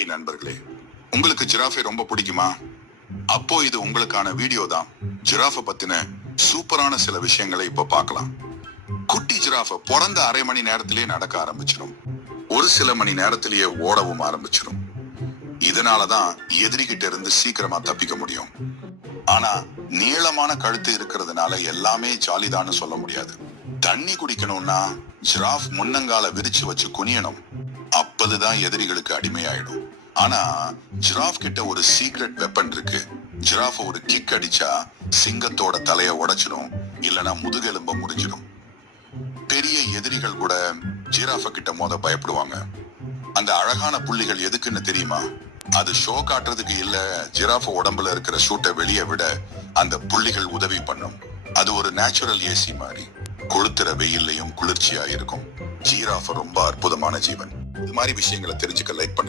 ஹே நண்பர்களே, உங்களுக்கு ஜிராஃபை ரொம்ப பிடிக்குமா? அப்போ இது உங்களுக்கான வீடியோ தான். ஜிராஃபை பத்தின சூப்பரான சில விஷயங்களை இப்ப பார்க்கலாம். குட்டி ஜிராஃபை பிறந்த அரை மணி நேரத்திலேயே நடக்க ஆரம்பிச்சிடும். ஒரு சில மணி நேரத்திலேயே ஓடவும் ஆரம்பிச்சிடும். இதனாலதான் எதிரிகிட்ட இருந்து சீக்கிரமா தப்பிக்க முடியும். ஆனா நீளமான கழுத்து இருக்கிறதுனால எல்லாமே ஜாலிதான்னு சொல்ல முடியாது. தண்ணி குடிக்கணும்னா ஜிராஃப் முன்னங்கால விரிச்சு வச்சு குனியணும். அப்பதுதான் எதிரிகளுக்கு அடிமையாயிடும். ஆனா ஜிராஃப் கிட்ட ஒரு சீக்ரெட் வெப்பன் இருக்கு. ஜிராஃப் ஒரு கிக் அடிச்சா சிங்கத்தோட தலைய உடைச்சிடும், இல்லனா முதுகெலும்ப முறிஞ்சிடும். பெரிய எதிரிகள் கூட ஜிராஃப கிட்ட மோத பயப்படுவாங்க. அந்த அழகான புள்ளிகள் எதுக்குன்னு தெரியுமா? அது ஷோ காட்டுறதுக்கு இல்ல, ஜிராஃப் உடம்புல இருக்கிற சூட்டை வெளியே விட அந்த புள்ளிகள் உதவி பண்ணும். அது ஒரு நேச்சுரல் ஏசி மாதிரி கொளுத்துற வெயில்லையும் குளிர்ச்சியா இருக்கும். ஜிராஃப் ரொம்ப அற்புதமான ஜீவன். இது மாதிரி விஷயங்களை தெரிஞ்சுக்க லைக் பண்ணுங்க.